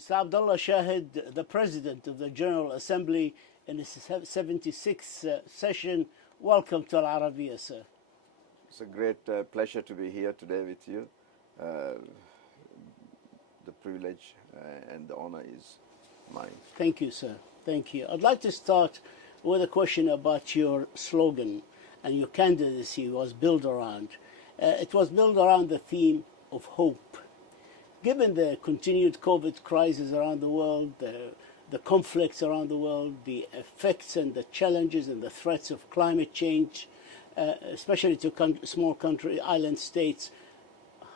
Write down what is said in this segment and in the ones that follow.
Mr. Abdulla Shahid, the President of the General Assembly in its 76th session. Welcome to Arabiya, sir. It's a great pleasure to be here today with you. The privilege and the honor is mine. Thank you, sir. Thank you. I'd like to start with a question about your slogan and your candidacy was built around. It was built around the theme of hope. Given the continued COVID crisis around the world, the conflicts around the world, the effects and the challenges and the threats of climate change, especially to small country island states,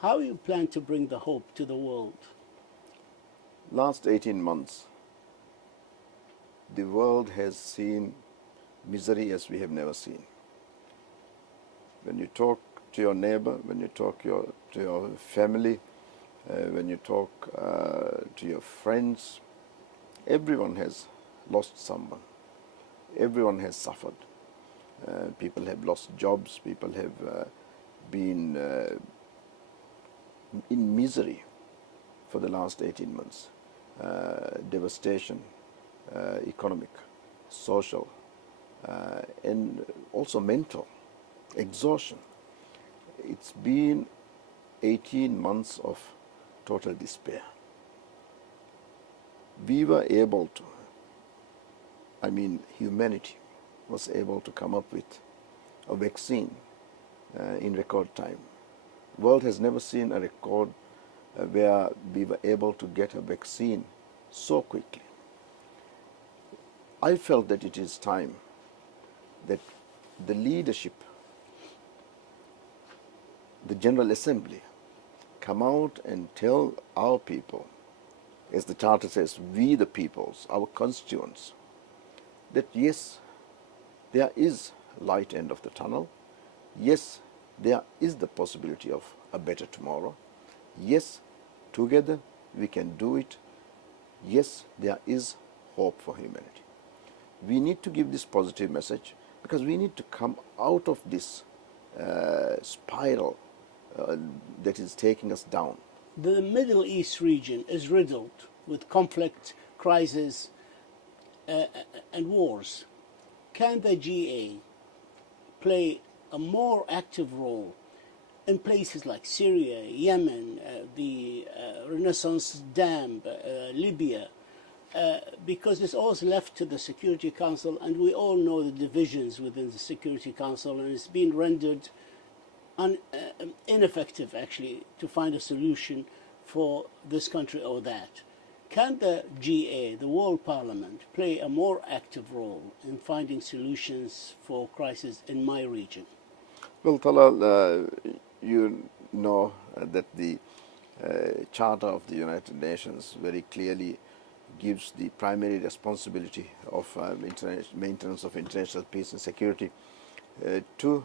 how you plan to bring the hope to the world? Last 18 months, the world has seen misery as we have never seen. When you talk to your neighbor, when you talk to your family, when you talk to your friends, everyone has lost someone. Everyone has suffered. People have lost jobs. People have been in misery for the last 18 months. Devastation, economic, social, and also mental exhaustion. It's been 18 months of total despair. We were able to, humanity was able to come up with a vaccine in record time. The world has never seen a record where we were able to get a vaccine so quickly. I felt that it is time that the leadership, the General Assembly, come out and tell our people, as the Charter says, we the peoples, our constituents, that yes, there is light end of the tunnel. Yes, there is the possibility of a better tomorrow. Yes, together we can do it. Yes, there is hope for humanity. We need to give this positive message because we need to come out of this spiral that is taking us down. The Middle East region is riddled with conflict, crisis, and wars. Can the GA play a more active role in places like Syria, Yemen, the Renaissance Dam, Libya? Because it's always left to the Security Council, and we all know the divisions within the Security Council, and it's been rendered ineffective, actually, to find a solution for this country or that. Can the GA, the World Parliament, play a more active role in finding solutions for crisis in my region? Well, Talal, you know that the Charter of the United Nations very clearly gives the primary responsibility of maintenance of international peace and security to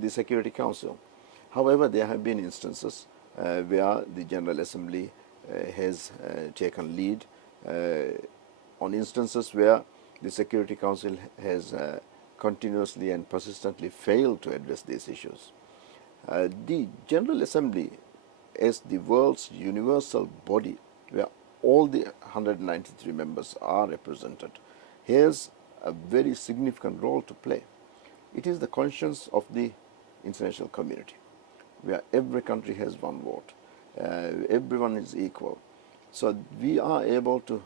the Security Council. However, there have been instances where the General Assembly has taken lead on instances where the Security Council has continuously and persistently failed to address these issues. The General Assembly, as the world's universal body where all the 193 members are represented, has a very significant role to play. It is the conscience of the international community, where every country has one vote. Everyone is equal. So we are able to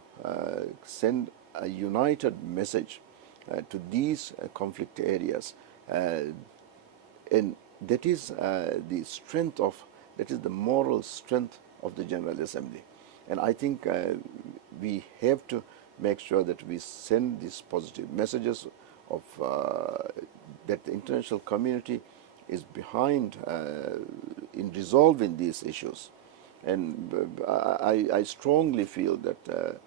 send a united message to these conflict areas. And that is the strength of, that is the moral strength of the General Assembly. And I think we have to make sure that we send these positive messages of that the international community is behind in resolving these issues. And I strongly feel that the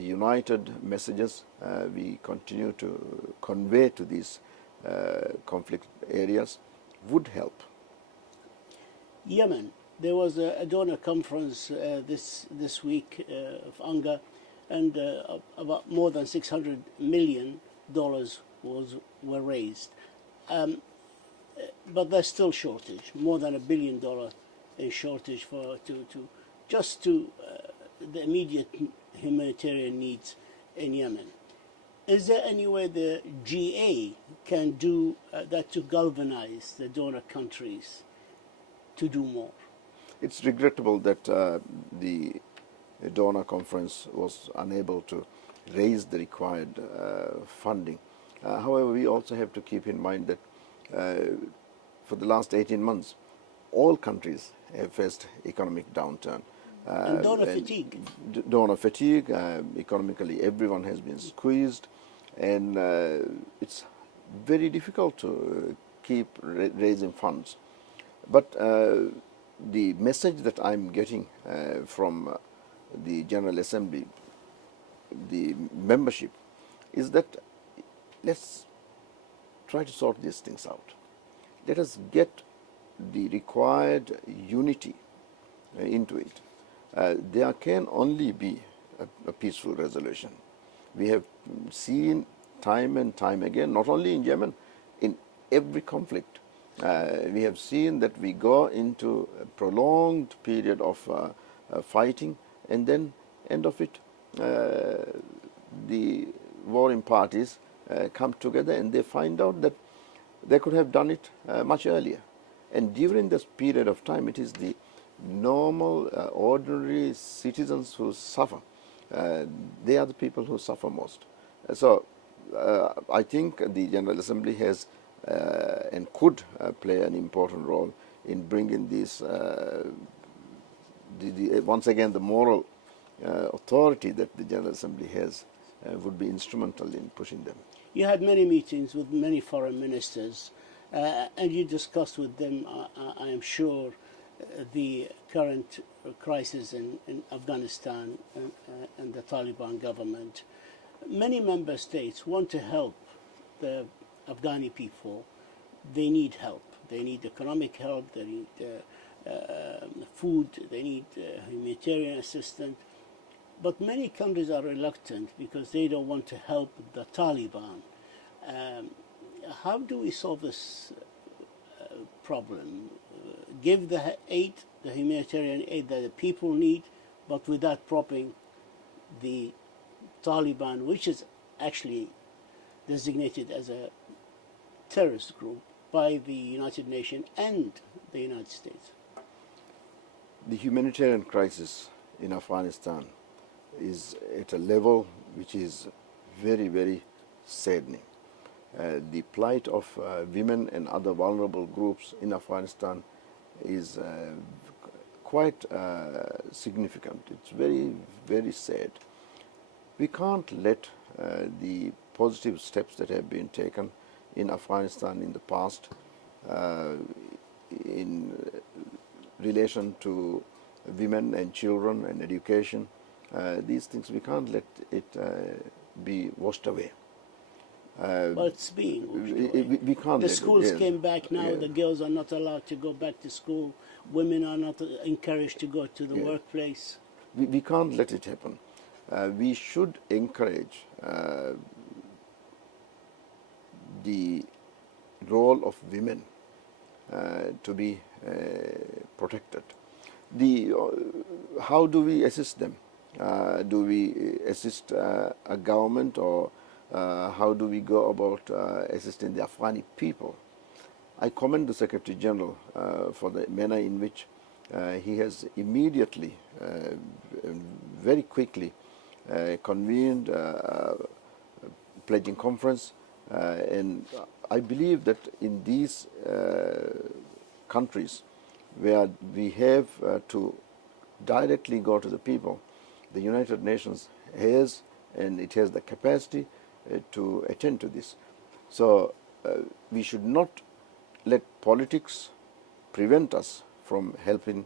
united messages we continue to convey to these conflict areas would help. Yemen, there was a donor conference this week of UNGA, and about more than $600 million were raised. But there's still shortage, more than $1 billion in shortage to the immediate humanitarian needs in Yemen. Is there any way the GA can do that to galvanize the donor countries to do more? It's regrettable that the donor conference was unable to raise the required funding. However, we also have to keep in mind that for the last 18 months, all countries have faced economic downturn. And donor fatigue. Donor fatigue, economically everyone has been squeezed, and it's very difficult to keep raising funds. But the message that I'm getting from the General Assembly, the membership, is that let's try to sort these things out. Let us get the required unity into it. There can only be a peaceful resolution. We have seen time and time again, not only in Yemen, in every conflict, we have seen that we go into a prolonged period of fighting, and then end of it, the warring parties come together and they find out that they could have done it much earlier. And during this period of time, it is the normal, ordinary citizens who suffer. They are the people who suffer most. So I think the General Assembly has and could play an important role in bringing this, once again, the moral authority that the General Assembly has would be instrumental in pushing them. You had many meetings with many foreign ministers, and you discussed with them, I am sure, the current crisis in Afghanistan and the Taliban government. Many member states want to help the Afghani people. They need help. They need economic help. They need food. They need humanitarian assistance. But many countries are reluctant because they don't want to help the Taliban. How do we solve this problem? Give the aid, the humanitarian aid that the people need, but without propping the Taliban, which is actually designated as a terrorist group by the United Nations and the United States. The humanitarian crisis in Afghanistan is at a level which is very, very saddening. The plight of women and other vulnerable groups in Afghanistan is quite significant. It's very, very sad. We can't let the positive steps that have been taken in Afghanistan in the past in relation to women and children and education, these things, we can't let it be washed away. Well, it's being washed away. We can't. The schools yes. came back now. Yeah. The girls are not allowed to go back to school. Women are not encouraged to go to the workplace. We can't let it happen. We should encourage the role of women to be protected. How do we assist them? Do we assist a government, or how do we go about assisting the Afghani people? I commend the Secretary General for the manner in which he has immediately, very quickly, convened a pledging conference, and I believe that in these countries where we have to directly go to the people, the United Nations has, and it has the capacity to attend to this. So we should not let politics prevent us from helping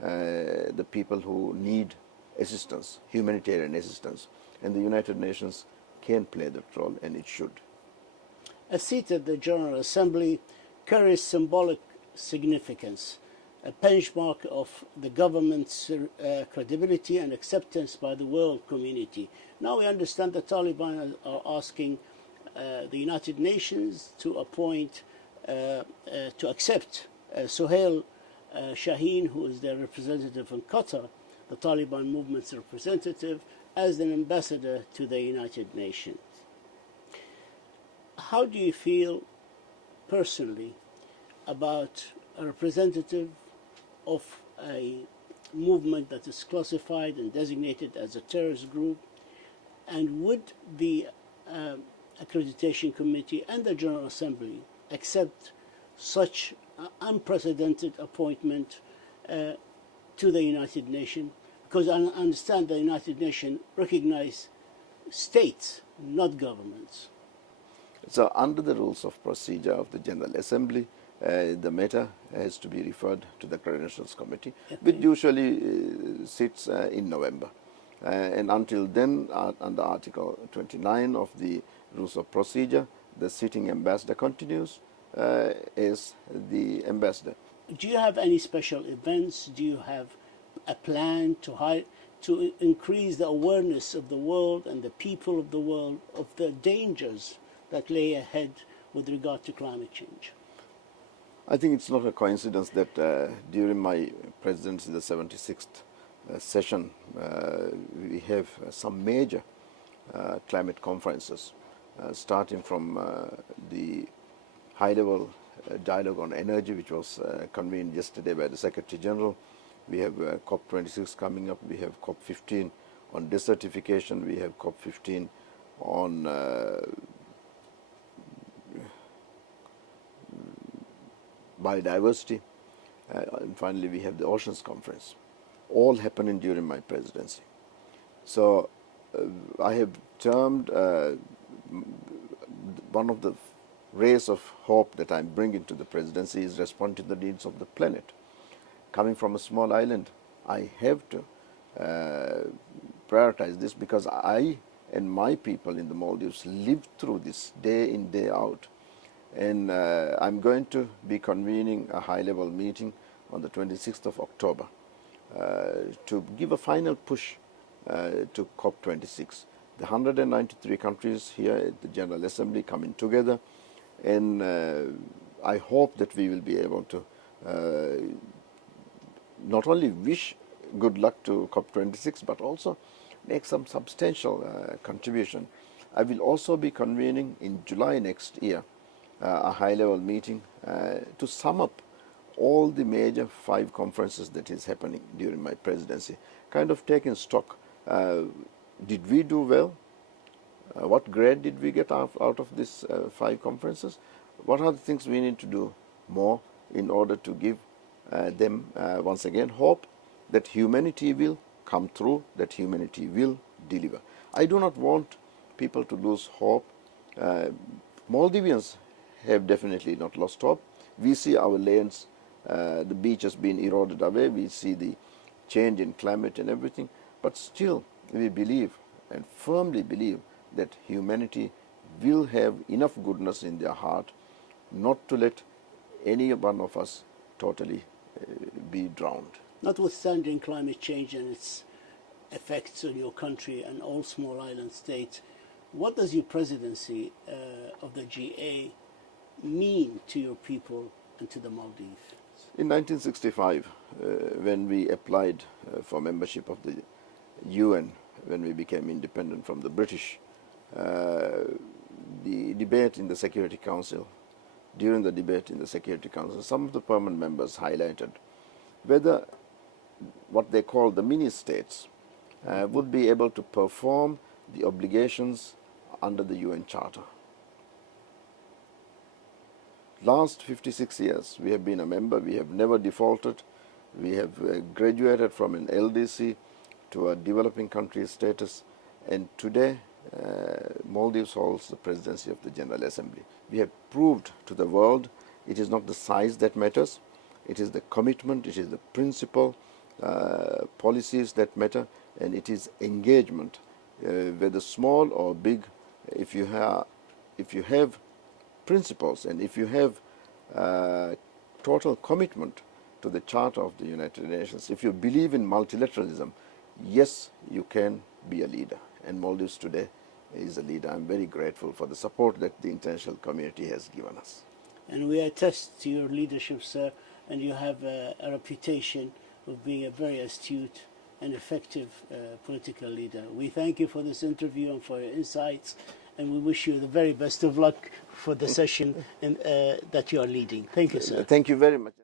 the people who need assistance, humanitarian assistance, and the United Nations can play that role, and it should. A seat at the General Assembly carries symbolic significance, a benchmark of the government's credibility and acceptance by the world community. Now we understand the Taliban are asking the United Nations to appoint, to accept Suhail Shaheen, who is their representative in Qatar, the Taliban movement's representative, as an ambassador to the United Nations. How do you feel personally about a representative of a movement that is classified and designated as a terrorist group, and would the accreditation committee and the General Assembly accept such unprecedented appointment to the United Nations? Because I understand the United Nations recognize states, not governments. So under the rules of procedure of the General Assembly, the matter has to be referred to the Credentials Committee, which usually sits in November. And until then, under Article 29 of the Rules of Procedure, the sitting ambassador continues as the ambassador. Do you have any special events? Do you have a plan to increase the awareness of the world and the people of the world of the dangers that lay ahead with regard to climate change? I think it's not a coincidence that during my presidency, the 76th session, we have some major climate conferences, starting from the high-level dialogue on energy, which was convened yesterday by the Secretary General. We have COP26 coming up. We have COP15 on desertification. We have COP15 on biodiversity, and finally we have the Oceans Conference, all happening during my presidency. So I have termed one of the rays of hope that I'm bringing to the presidency is respond to the needs of the planet. Coming from a small island, I have to prioritize this, because I and my people in the Maldives live through this day in, day out. And I'm going to be convening a high-level meeting on the 26th of October to give a final push to COP26. The 193 countries here at the General Assembly coming together, and I hope that we will be able to not only wish good luck to COP26, but also make some substantial contribution. I will also be convening in July next year a high-level meeting to sum up all the major 5 conferences that is happening during my presidency, kind of taking stock. Did we do well? What grade did we get out of these 5 conferences? What are the things we need to do more in order to give them, once again, hope that humanity will come through, that humanity will deliver. I do not want people to lose hope. Maldivians have definitely not lost hope. We see our lands, the beaches being eroded away. We see the change in climate and everything. But still, we believe and firmly believe that humanity will have enough goodness in their heart not to let any one of us totally be drowned. Notwithstanding climate change and its effects on your country and all small island states, what does your presidency of the GA mean to your people and to the Maldives? In 1965, when we applied for membership of the UN, when we became independent from the British, the debate in the Security Council, during the debate in the Security Council, some of the permanent members highlighted whether what they call the mini-states would be able to perform the obligations under the UN Charter. Last 56 years, we have been a member. We have never defaulted. We have graduated from an LDC to a developing country status. And today, Maldives holds the presidency of the General Assembly. We have proved to the world it is not the size that matters. It is the commitment, it is the principle, policies that matter, and it is engagement, whether small or big. If you have principles and if you have total commitment to the Charter of the United Nations, if you believe in multilateralism, yes, you can be a leader. And Maldives today is a leader. I'm very grateful for the support that the international community has given us. And we attest to your leadership, sir, and you have a reputation of being a very astute an effective political leader. We thank you for this interview and for your insights, and we wish you the very best of luck for the session that you are leading. Thank you, sir. Thank you very much.